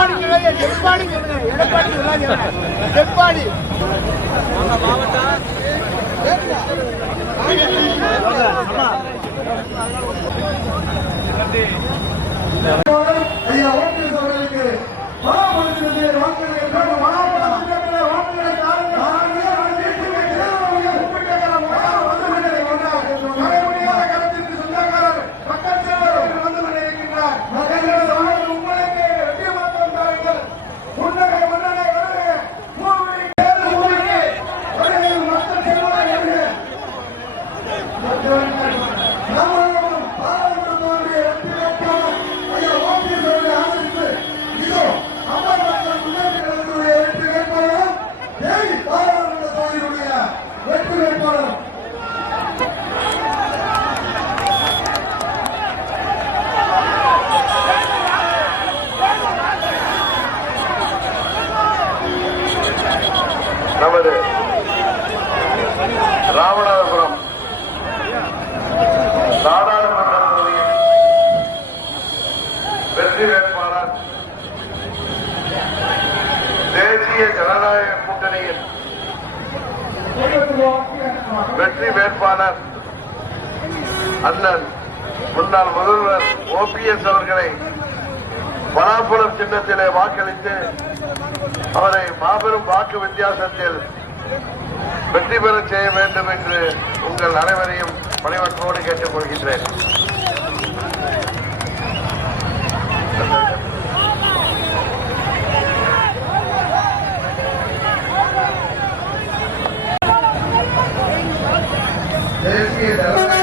எடப்பாடி எடப்பாடி எடப்பாடி எடப்பாடி. வெற்றி வேட்பாளரும் நமது ராமநாதபுரம் நாடாளுமன்ற தொகுதியின் வெற்றி வேட்பாளர் தேசிய ஜனநாயக கூட்டணியின் வெற்றி வேட்பாளர் அண்ணன் முன்னாள் முதல்வர் ஓபிஎஸ் அவர்களை பலாப்புரம் சின்னத்திலே வாக்களித்து அவரை மாபெரும் வாக்கு வித்தியாசத்தில் வெற்றி பெற செய்ய வேண்டும் என்று உங்கள் அனைவரையும் பணிவற்றோடு கேட்டுக் கொள்கின்றேன் தேசிய ஜனநாயக